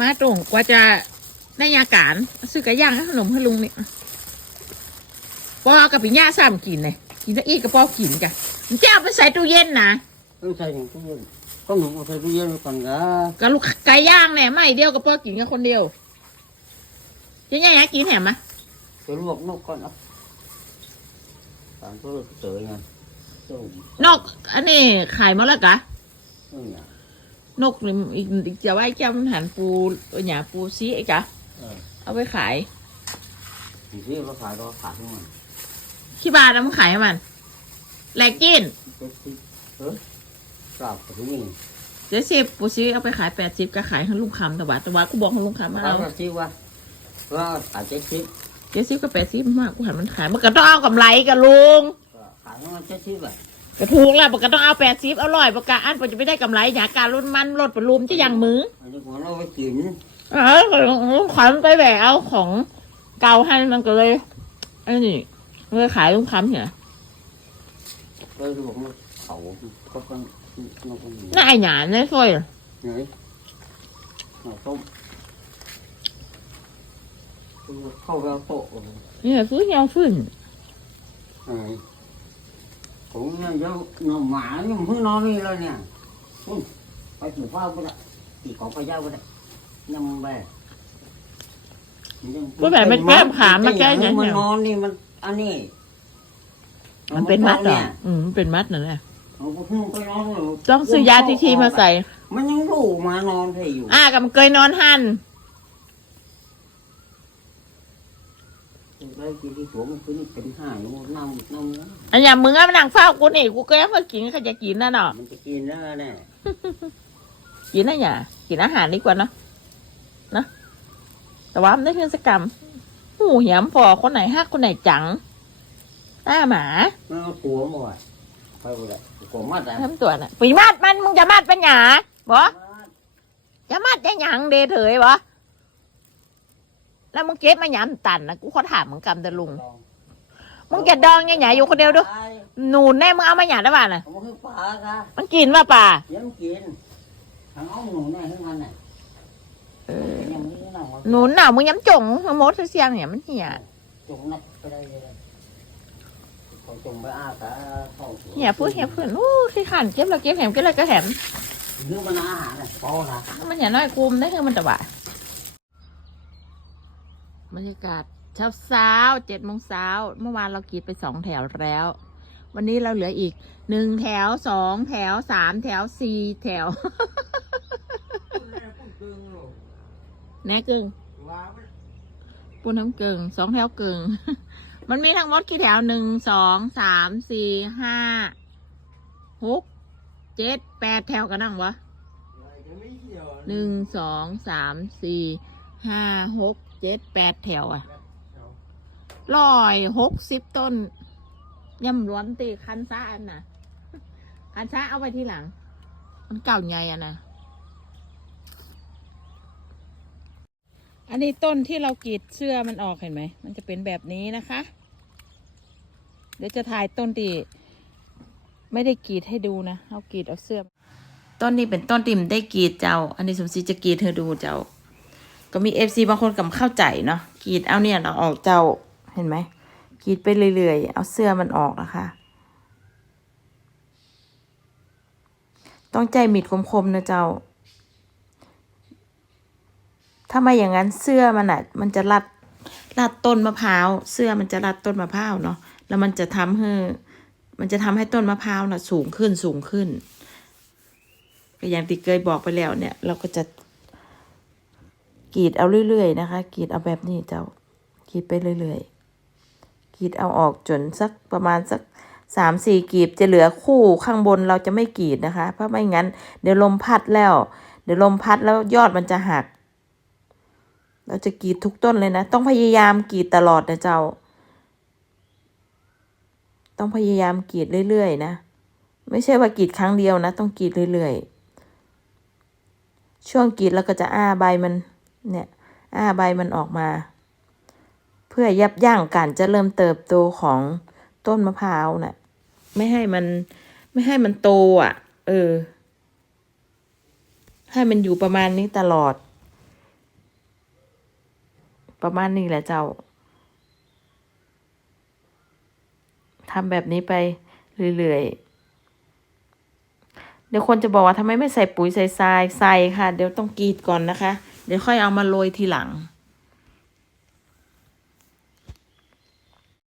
มาตรงกว่าจะได้ยาการซื้อไก่ย่างให้ขนมให้ลุงนี่ปอกับพี่ย่าซ้ำกินเลยกินได้อีกกับปอกินจ้ะมันจะเอาไปใส่ตู้เย็นนะต้องใส่ถุงตู้เย็นก็หนูเอาใส่ตู้เย็นไว้ก่อนนะกับลูกไก่ย่างเนี่ยไม่เดียวกับปอกินกับคนเดียวจะย่าอยากกินแหมมะจะลวกนกก่อนเอะตามตัวเตยไงต้มนอกอันนี้ขายมาแล้วกะต้มเนี่ยนกนี่อีกอีกจะไว้จำหันปูเออหยาปูซีไอ้กะเออเอาไปขายทีที่เราขายเราขายทั้งหมดที่บ้านแล้วมันขายให้มันแหลกกินเจ็ดสิบเออปรับกับที่นี่เจ็ดสิบปูซีเอาไปขายแปดสิบก็ขายให้ลุงคำแต่ว่าแต่ว่ากูบอกให้ลุงคำมาเอาเอาละสิว่าว่าขายเจ็ดสิบเจ็ดสิบก็แปดสิบมากกูหันมันขายมันก็ต้องเอากำไรกับลุงก็ขายทั้งหมดเจ็ดสิบอะ ก็ถูกแล้วมันก็ต้องเอาแปดสิบเอาร้อยประกาอันมันจะไม่ได้กำไรอย่าการลดมันลดปรุมจะยังมืออันนี้ผมเราไปกินเออขวัญไปแหวเอาของเก่าให้มันก็เลยไอ้นี่เลยขายลุงคำเนี่ยเราจะบอกว่าเขาก็ต้องนกคนนี้น่าไอ้หยาเนี่ยซอยไหนเอาต้มเข้าไปเอาโต๊ะนี่ซื้อเงาขึ้นเออ ผมเนี่ยเดี๋ยวนอนหมาเนี่ยมันเพิ่งนอนนี่เลยเนี่ยอุ้ยไปถึงฟ้าไปละตีของไปย่าไปละยังแบกก็แบบมันแก้มขามมาแก้เนี่ยมันนอนนี่มันอันนี้ มันเป็นมัดเหรอเนี่ยอืมมันเป็นมัดนั่นแหละเอาไปพุ่งไปนอนเลยต้องซื้อยาทีทีมาใส่ มันยังรู้มานอนให้อยู่ อ่ากับมันเคยนอนหัน ได้กินที่ตัวมันคือนี่เป็นห้าอยู่น้ำน้ำอันอย่างมึงอะมานั่งเฝ้ากูนี่กูก็ยังมากินเขาจะกินนะเนาะมันจะกินแล้วเนี่ยกินนะอย่ากินอาหารดีกว่าเนอะนะแต่ว่ามันได้เทศกรรมหูเหียมพอคนไหนฮักคนไหนจังหน้าหมามันเอาตัวหมดไปหมดเลยตัวมัดอะทำตัวน่ะปีมัดมันมึงจะมัดเป็นหยาบ่จะมัดจะหยังเดเถยบ่ แล้วมึงเก็บมาหยามตันนะกูขอถามมึงกำตะลุง มึงจะดองยังไงอยู่คนเดียวดูหนูแน่มึงเอามาหยาได้ป่ะน่ะ มันคือปลาค่ะมันกินป่ะป่ายังกินทางเอาหนูเนี่ยให้มันน่ะเออยังไม่ได้นั่งว่าหนูหนาวมึงย้ำจงมึงมดเสียงเนี่ยมันเหี่ยจงนัดไปได้เลยเขาจงไปอาตาเข้าเหี่ยพูดเหี่ยเพื่อนโอ้ขี้ขันเก็บแล้วเก็บแหมเก็บแล้วก็แหมนึกมันอาหารน่ะพอละมันอย่าน้อยกุมได้คือมันตะบ่า บรรยากาศเช้าเช้าเจ็ดโมงเช้าเมื่อวานเรากรีดไปสองแถวแล้ว วันนี้เราเหลืออีกหนึ่งแถวสองแถวสามแถวสี่แถวแน่กึ่งปูน้ำกึ่งสองแถวกึ่งมันมีทั้งหมดกี่แถวหนึ่งสองสามสี่ห้าหกเจ็ดแปดแถวกันนั่งวะหนึ่งสองสามสี่ ห้าหกเจ็ดแปดแถวอะร้อยหกสิบต้นย่ำล้วนตีคันซ่าอันน่ะ คันซ่าเอาไว้ที่หลัง มันเก่าใหญ่อะนะอันนี้ต้นที่เรากรีดเสื้อมันออกเห็นไหม มันจะเป็นแบบนี้นะคะ เดี๋ยวจะถ่ายต้นที่ไม่ได้กรีดให้ดูนะ เอากรีดเอาเสื้อ ต้นนี้เป็นต้นติ่มได้กรีดเจ้า อันนี้สมศรีจะกรีดเธอดูเจ้า ก็มีเอฟซีบางคนกับเข้าใจเนาะกรีดเอาเนี่ยเราออกเจ้าเห็นไหมกรีดไปเรื่อยๆ เอาเสื้อมันออกนะคะ ต้องใจมีดคมๆนะเจ้า ถ้าไม่อย่างนั้นเสื้อมันอะ มันจะรัดรัดต้นมะพร้าว เสื้อมันจะรัดต้นมะพร้าวเนาะ แล้วมันจะทำให้มันจะทำให้ต้นมะพร้าวน่ะ สูงขึ้นสูงขึ้นก็อย่างที่เคยบอกไปแล้วเนี่ย เราก็จะ กรีดเอาเรื่อยๆนะคะกรีดเอาแบบนี้เจ้ากรีดไปเรื่อยๆกรีดเอาออกจนสักประมาณสักสามสี่กรีบจะเหลือคู่ข้างบนเราจะไม่กรีดนะคะ เพราะไม่งั้น เดี๋ยวลมพัดแล้ว เดี๋ยวลมพัดแล้วยอดมันจะหัก เราจะกรีดทุกต้นเลยนะ ต้องพยายามกรีดตลอดนะเจ้า ต้องพยายามกรีดเรื่อยๆนะ ไม่ใช่ว่ากรีดครั้งเดียวนะ ต้องกรีดเรื่อยๆ ช่วงกรีดแล้วก็จะอ้าใบมัน เนี่ยอ่าใบมันออกมา เพื่อยับยั้งการจะเริ่มเติบโตของต้นมะพร้าวนะ่ะไม่ให้มันไม่ให้มันโตอะ่ะ เออ ให้มันอยู่ประมาณนี้ตลอด ประมาณนี้แหละเจ้าทำแบบนี้ไปเรื่อยๆ เดี๋ยวคนจะบอกว่าทำไมไม่ใส่ปุ๋ยใส่ทรายใส่ค่ะ เดี๋ยวต้องกรีดก่อนนะคะ เดี๋ยวค่อยเอามาโรยทีหลัง